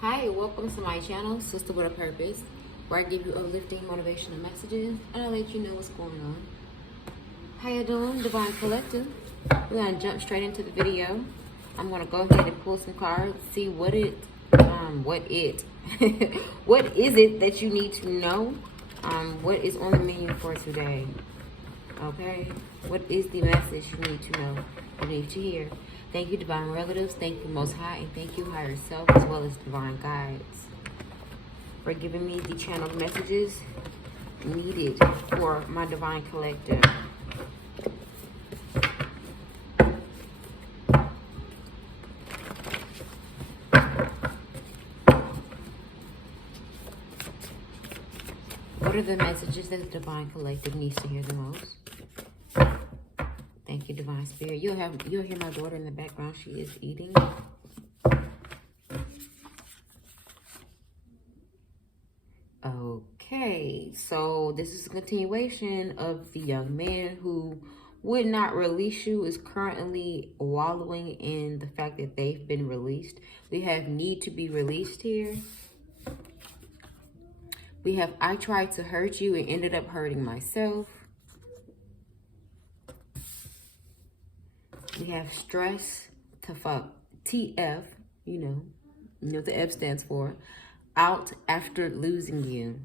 Hi, welcome to my channel, Sister with a Purpose, where I give you uplifting motivational messages and I let you know what's going on. How you doing, Divine Collective? We're gonna jump straight into the video. I'm gonna go ahead and pull some cards, see what what is it that you need to know? What is on the menu for today? Okay, what is the message you need to know, you need to hear? Thank you, divine relatives. Thank you, Most High, and thank you, higher self, as well as divine guides, for giving me the channel messages needed for my divine collective. What are the messages that the divine collective needs to hear the most? Thank you, divine spirit. You'll hear my daughter in the background. She is eating. Okay, so this is a continuation of the young man who would not release you, is currently wallowing in the fact that they've been released. We have need to be released here. We have I tried to hurt you and ended up hurting myself. We have stress to fuck, TF, you know what the F stands for, out after losing you.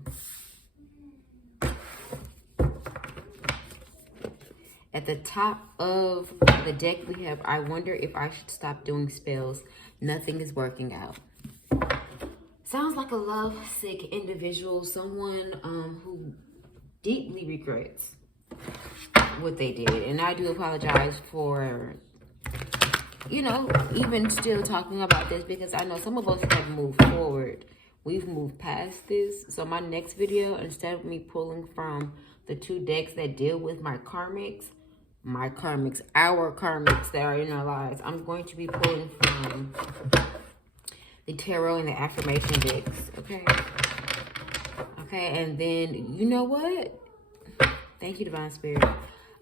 At the top of the deck, we have, I wonder if I should stop doing spells. Nothing is working out. Sounds like a love-sick individual, someone who deeply regrets what they did. And I do apologize for, even still talking about this, because I know some of us have moved forward. We've moved past this. So my next video, instead of me pulling from the two decks that deal with our karmics that are in our lives, I'm going to be pulling from the tarot and the affirmation decks, okay? Okay, and then, you know what? Thank you, Divine Spirit.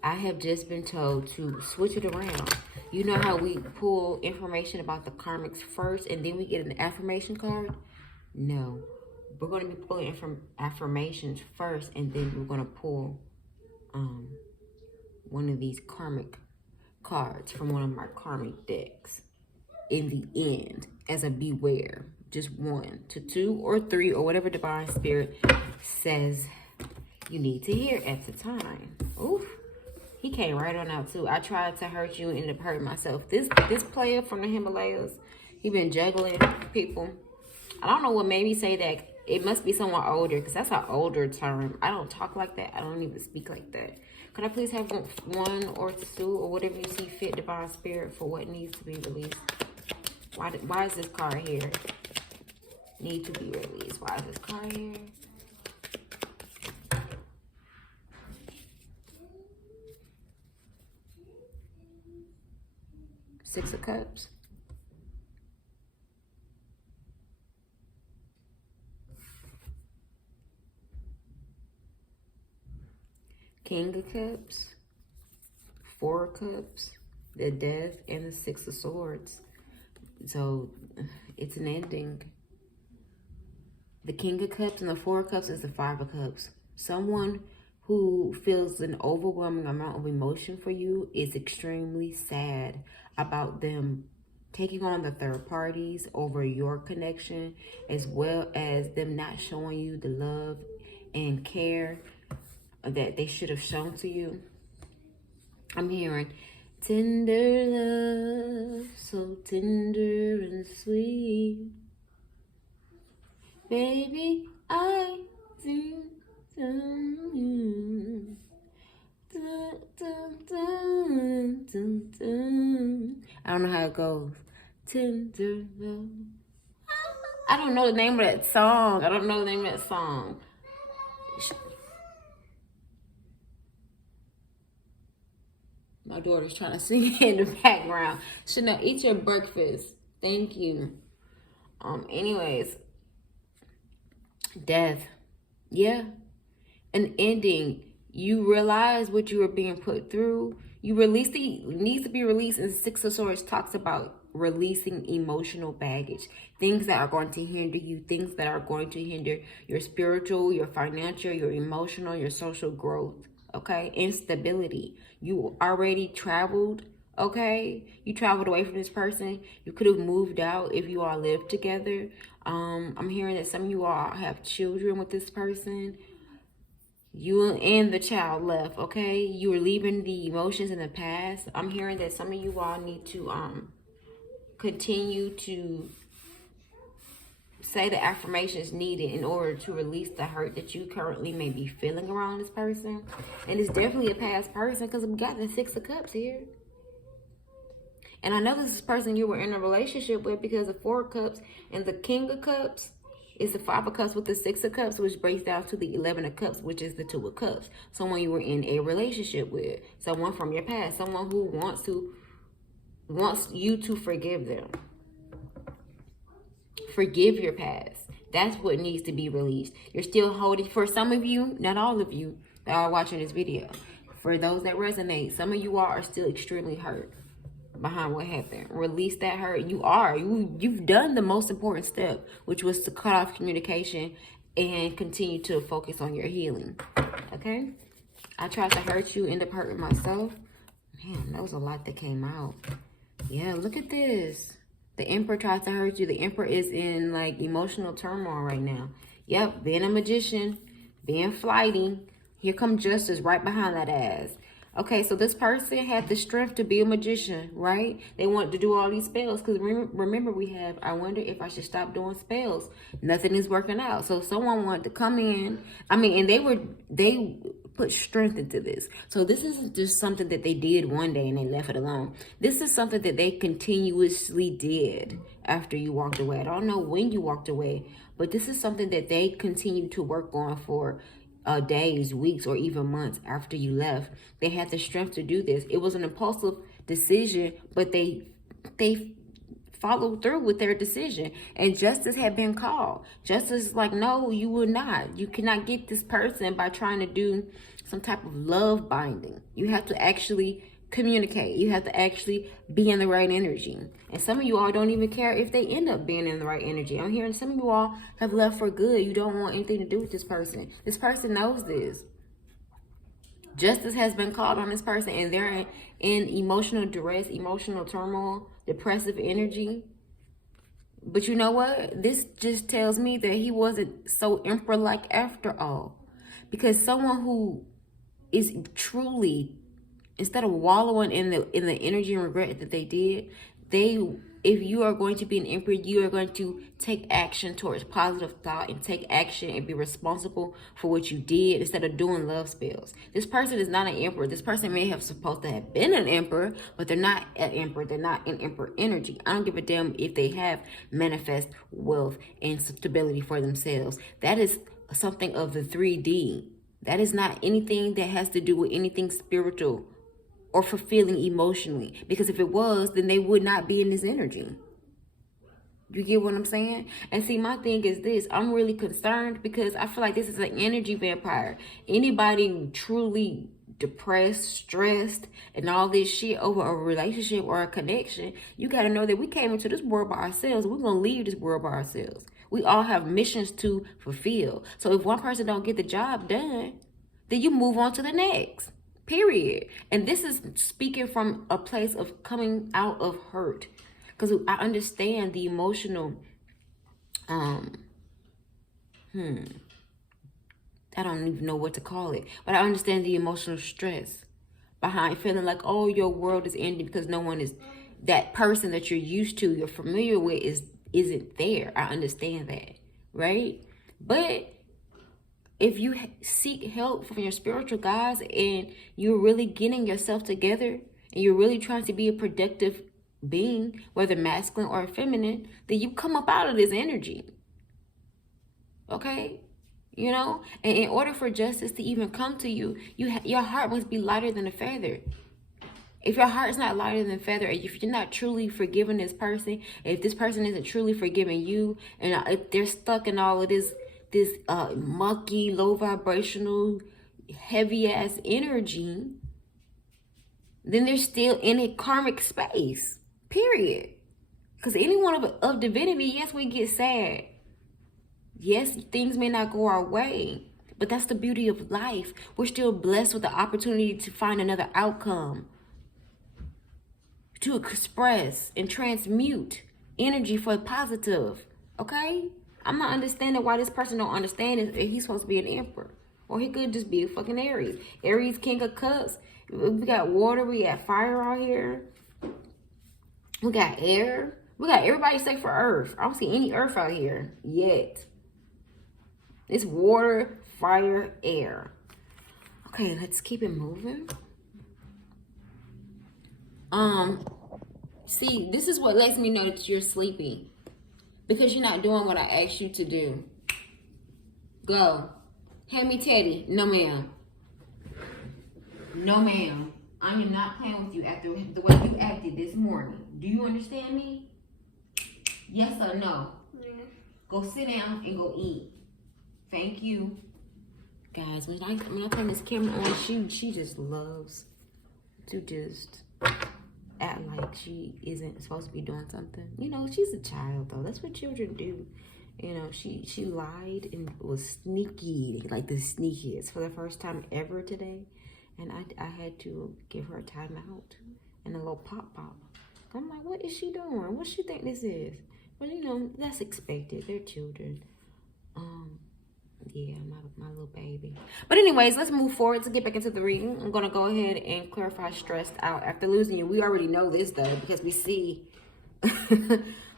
I have just been told to switch it around. You know how we pull information about the karmics first and then we get an affirmation card? No. We're going to be pulling affirmations first, and then we're going to pull one of these karmic cards from one of my karmic decks in the end as a beware. Just 1 to 2 or 3 or whatever Divine Spirit says you need to hear at the time. Oof. He came right on out too. I tried to hurt you and ended up hurting myself. This player from the Himalayas, he been juggling people. I don't know what made me say that. It must be someone older, because that's an older term. I don't talk like that. I don't even speak like that. Could I please have 1 or 2 or whatever you see fit, Divine Spirit, for what needs to be released? Why is this card here? Need to be released. Why is this card here? Six of Cups. King of Cups. 4 of Cups. The Death and the 6 of Swords. So it's an ending. The King of Cups and the 4 of Cups is the 5 of Cups. Someone who feels an overwhelming amount of emotion for you is extremely sad about them taking on the third parties over your connection, as well as them not showing you the love and care that they should have shown to you. I'm hearing tender love, so tender and sweet. Baby, I think I don't know how it goes. Tender love. I don't know the name of that song. My daughter's trying to sing in the background. Chanel, eat your breakfast. Thank you. Anyways. Death. Yeah. An ending. You realize what you were being put through. You release needs to be released. And 6 of Swords talks about releasing emotional baggage, things that are going to hinder you, things that are going to hinder your spiritual, your financial, your emotional, your social growth. Okay, instability. You already traveled. Okay, you traveled away from this person. You could have moved out if you all lived together. I'm hearing that some of you all have children with this person. You and the child left. Okay, you were leaving the emotions in the past. I'm hearing that some of you all need to continue to say the affirmations needed in order to release the hurt that you currently may be feeling around this person. And it's definitely a past person, because we got the Six of Cups here. And I know this is a person you were in a relationship with, because the Four of Cups and the King of Cups is the Five of Cups with the Six of Cups, which breaks down to the 11 of Cups, which is the Two of Cups. Someone you were in a relationship with. Someone from your past. Someone who wants you to forgive them. Forgive your past. That's what needs to be released. You're still holding, for some of you, not all of you that are watching this video, for those that resonate, some of you all are still extremely hurt behind what happened. Release that hurt. You've done the most important step, which was to cut off communication and continue to focus on your healing. Okay? I tried to hurt you, end up hurting myself. Man, that was a lot that came out. Yeah, look at this. The Emperor tries to hurt you. The Emperor is in like emotional turmoil right now. Yep, being a magician, being flighty. Here comes Justice right behind that ass. Okay, so this person had the strength to be a magician, right? They wanted to do all these spells, because remember we have, I wonder if I should stop doing spells. Nothing is working out. So someone wanted to come in. I mean, and they put strength into this. So this isn't just something that they did one day and they left it alone. This is something that they continuously did after you walked away. I don't know when you walked away, but this is something that they continued to work on for days, weeks, or even months after you left. They had the strength to do this. It was an impulsive decision, but they followed through with their decision, and justice had been called. Justice is like, no, you will not. You cannot get this person by trying to do some type of love binding. You have to actually communicate. You have to actually be in the right energy. And some of you all don't even care if they end up being in the right energy. I'm hearing some of you all have left for good. You don't want anything to do with this person. This person knows this. Justice has been called on this person, and they're in emotional duress, emotional turmoil, depressive energy. But you know what? This just tells me that he wasn't so emperor-like after all. Because someone who is truly, instead of wallowing in the energy and regret that they did, if you are going to be an emperor, you are going to take action towards positive thought and take action and be responsible for what you did, instead of doing love spells. This person is not an emperor. This person may have supposed to have been an emperor, but they're not an emperor. They're not in emperor energy. I don't give a damn if they have manifest wealth and stability for themselves. That is something of the 3D. That is not anything that has to do with anything spiritual or fulfilling emotionally. Because if it was, then they would not be in this energy. You get what I'm saying? And see, my thing is this. I'm really concerned because I feel like this is an energy vampire. Anybody truly depressed, stressed, and all this shit over a relationship or a connection, you got to know that we came into this world by ourselves. We're going to leave this world by ourselves. We all have missions to fulfill. So if one person don't get the job done, then you move on to the next. Period. And this is speaking from a place of coming out of hurt. Because I understand the emotional, I don't even know what to call it. But I understand the emotional stress behind feeling like, oh, your world is ending because no one is, that person that you're used to, you're familiar with isn't there. I understand that, right? But if you seek help from your spiritual guides and you're really getting yourself together and you're really trying to be a productive being, whether masculine or feminine, then you come up out of this energy. Okay? You know? And in order for justice to even come to you, your heart must be lighter than a feather. If your heart's not lighter than a feather, if you're not truly forgiving this person, if this person isn't truly forgiving you, and if they're stuck in all of this mucky, low vibrational, heavy ass energy, then they're still in a karmic space. Period. Because anyone of divinity, yes, we get sad. Yes, things may not go our way. But that's the beauty of life. We're still blessed with the opportunity to find another outcome. To express and transmute energy for positive. Okay? I'm not understanding why this person don't understand it. He's supposed to be an emperor. Or he could just be a fucking Aries. Aries, King of Cups. We got water. We got fire out here. We got air. We got everybody except for earth. I don't see any earth out here yet. It's water, fire, air. Okay, let's keep it moving. See, this is what lets me know that you're sleepy. Because you're not doing what I asked you to do. Go. Hand me Teddy. No, ma'am. No, ma'am. I am not playing with you after the way you acted this morning. Do you understand me? Yes or no? Yeah. Go sit down and go eat. Thank you. Guys, when I turn this camera on, she just loves to just act like she isn't supposed to be doing something. You know, she's a child though. That's what children do. You know, she lied and was sneaky, like the sneakiest for the first time ever today. And I had to give her a timeout and a little pop. I'm like, what is she doing? What she think this is? Well, you know, that's expected. They're children. Yeah, my little baby. But anyways, let's move forward to get back into the reading. I'm going to go ahead and clarify stressed out after losing you. We already know this, though, because we see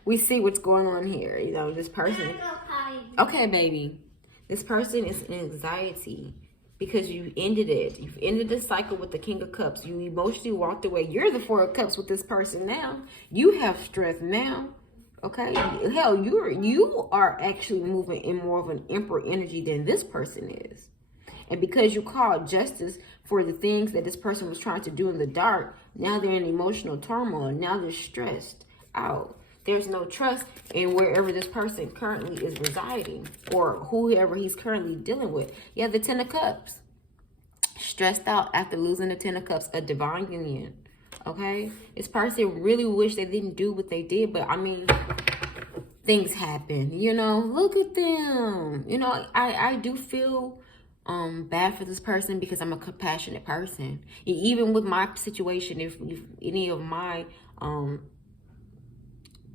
we see what's going on here. You know, this person. Okay, baby. This person is in anxiety because you ended it. You've ended the cycle with the King of Cups. You emotionally walked away. You're the Four of Cups with this person now. You have strength now. Okay, hell, you are actually moving in more of an emperor energy than this person is. And because you called justice for the things that this person was trying to do in the dark, now they're in emotional turmoil. Now they're stressed out. There's no trust in wherever this person currently is residing or whoever he's currently dealing with. You have the Ten of Cups. Stressed out after losing the Ten of Cups, a divine union. Okay, this person really wish they didn't do what they did, but I mean, things happen, you know. Look at them. You know, I do feel bad for this person because I'm a compassionate person. Even with my situation, if any of my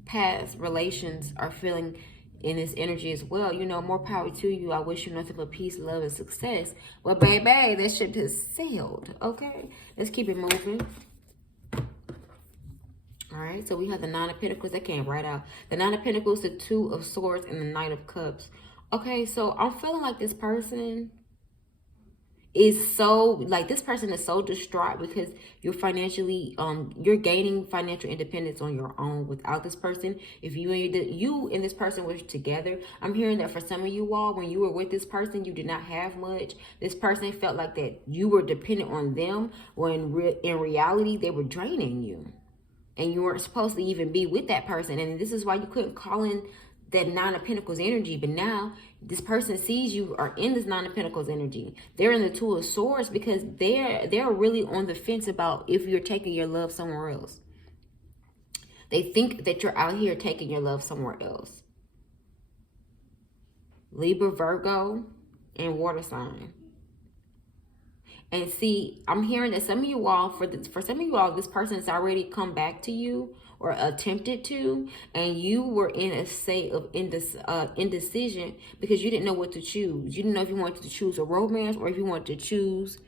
past relations are feeling in this energy as well, you know, more power to you. I wish you nothing but peace, love, and success. Well, baby, that ship has sailed. Okay, let's keep it moving. All right, so we have the Nine of Pentacles. That came right out. The Nine of Pentacles, the Two of Swords, and the Knight of Cups. Okay, so I'm feeling like this person is so, like this person is so distraught because you're financially, you're gaining financial independence on your own without this person. If you and this person were together, I'm hearing that for some of you all, when you were with this person, you did not have much. This person felt like that you were dependent on them when in reality, they were draining you. And you weren't supposed to even be with that person. And this is why you couldn't call in that Nine of Pentacles energy. But now this person sees you are in this Nine of Pentacles energy. They're in the Two of Swords because they're really on the fence about if you're taking your love somewhere else. They think that you're out here taking your love somewhere else. Libra, Virgo, and water sign. And see, I'm hearing that some of you all, for some of you all, this person's already come back to you or attempted to, and you were in a state of indecision because you didn't know what to choose. You didn't know if you wanted to choose a romance or if you wanted to choose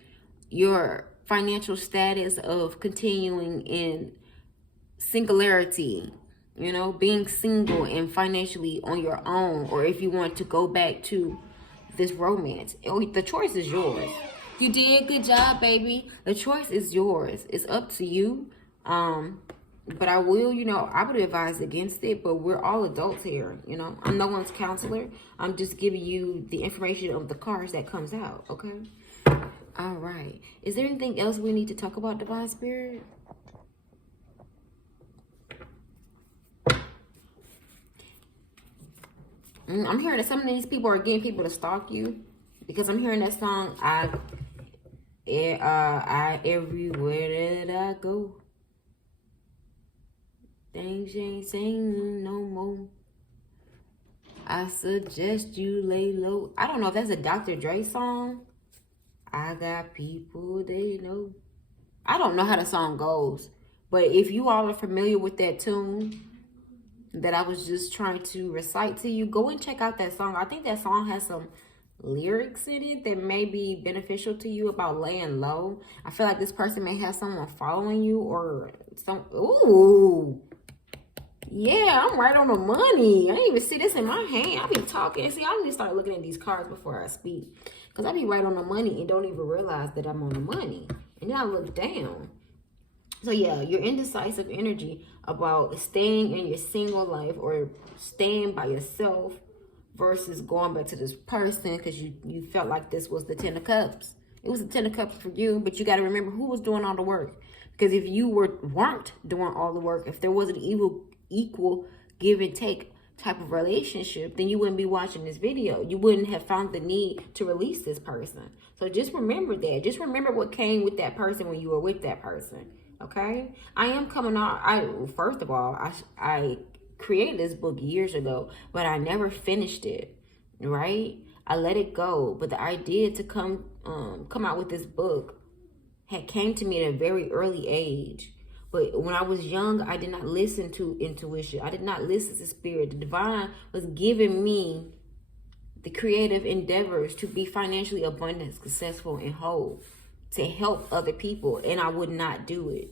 your financial status of continuing in singularity, you know, being single and financially on your own, or if you want to go back to this romance. The choice is yours. You did good job, baby. The choice is yours. It's up to you. But I will, you know, I would advise against it, but we're all adults here, you know. I'm no one's counselor. I'm just giving you the information of the cards that comes out, okay? All right. Is there anything else we need to talk about, Divine Spirit? I'm hearing that some of these people are getting people to stalk you because I'm hearing that song, I everywhere that I go. Things ain't same no more. I suggest you lay low. I don't know if that's a Dr. Dre song. I got people they know. I don't know how the song goes. But if you all are familiar with that tune that I was just trying to recite to you, go and check out that song. I think that song has some lyrics in it that may be beneficial to you about laying low. I feel like this person may have someone following you or some. Ooh. Yeah, I'm right on the money. I didn't even see this in my hand. I be talking. See, I need to start looking at these cards before I speak. Because I be right on the money and don't even realize that I'm on the money. And then I look down. So yeah, your indecisive energy about staying in your single life or staying by yourself versus going back to this person because you felt like this was the 10 of cups. It was the 10 of cups for you, but you got to remember who was doing all the work. Because if you weren't doing all the work, if there was an equal give and take type of relationship, then you wouldn't be watching this video. You wouldn't have found the need to release this person. So just remember that. Just remember what came with that person when you were with that person. Okay? I am coming out. First of all, I created this book years ago, but I never finished it. Right? I let it go. But the idea to come out with this book had came to me at a very early age. But when I was young, I did not listen to intuition. I did not listen to spirit. The divine was giving me the creative endeavors to be financially abundant, successful, and whole, to help other people. And I would not do it.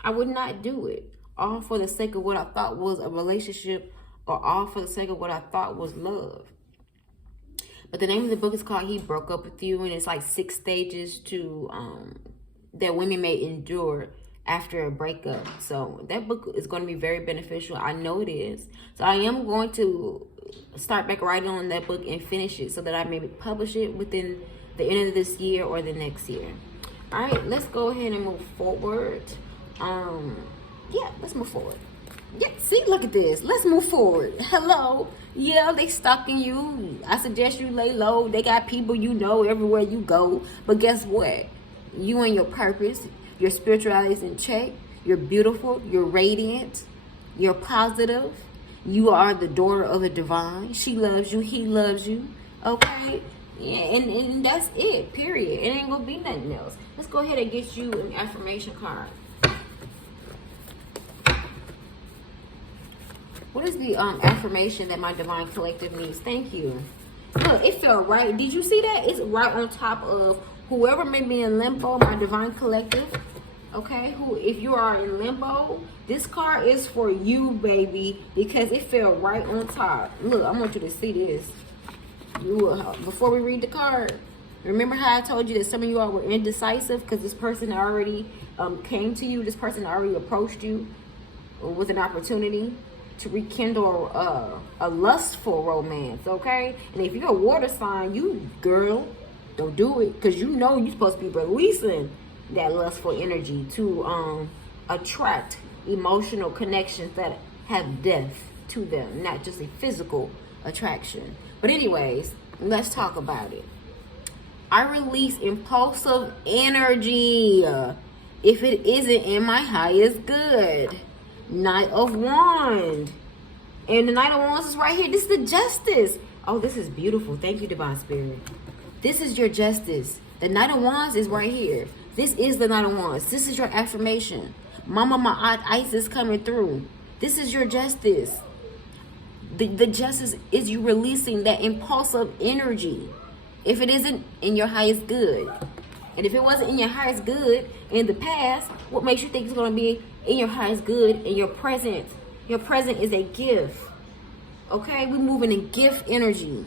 I would not do it. All for the sake of what I thought was a relationship, or all for the sake of what I thought was love. But the name of the book is called He Broke Up With You. And it's like 6 stages to that women may endure after a breakup. So that book is going to be very beneficial. I know it is. So I am going to start back writing on that book and finish it so that I may publish it within the end of this year or the next year. All right, let's go ahead and move forward. Yeah, let's move forward. Yeah, see, look at this. Let's move forward. Hello. Yeah, they stalking you. I suggest you lay low. They got people you know everywhere you go. But guess what? You and your purpose, your spirituality is in check. You're beautiful. You're radiant. You're positive. You are the daughter of the divine. She loves you. He loves you. Okay? Yeah, and that's it. Period. It ain't gonna be nothing else. Let's go ahead and get you an affirmation card. What is the affirmation that my divine collective needs? Thank you. Look, it felt right. Did you see that? It's right on top of whoever may be in limbo, my divine collective. Okay, if you are in limbo, this card is for you, baby, because it fell right on top. Look, I want you to see this. Before we read the card, remember how I told you that some of you all were indecisive because this person already came to you. This person already approached you with an opportunity to rekindle a lustful romance, okay? And if you're a water sign, you, girl, don't do it, because you know you're supposed to be releasing that lustful energy to attract emotional connections that have depth to them, not just a physical attraction. But anyways, let's talk about it. I release impulsive energy if it isn't in my highest good. Knight of Wands. And the Knight of Wands is right here. This is the Justice. Oh, this is beautiful. Thank you, Divine Spirit. This is your justice. The Knight of Wands is right here. This is the Knight of Wands. This is your affirmation. Mama, my aunt Isis coming through. This is your justice. The justice is you releasing that impulsive energy if it isn't in your highest good. And if it wasn't in your highest good in the past, what makes you think it's going to be in your highest good in your present? Your present is a gift. Okay? We're moving in gift energy.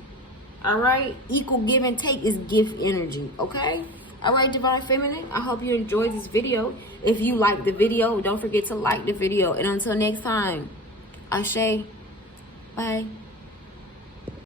All right? Equal give and take is gift energy. Okay? All right, Divine Feminine, I hope you enjoyed this video. If you liked the video, don't forget to like the video. And until next time, Ashe. Bye.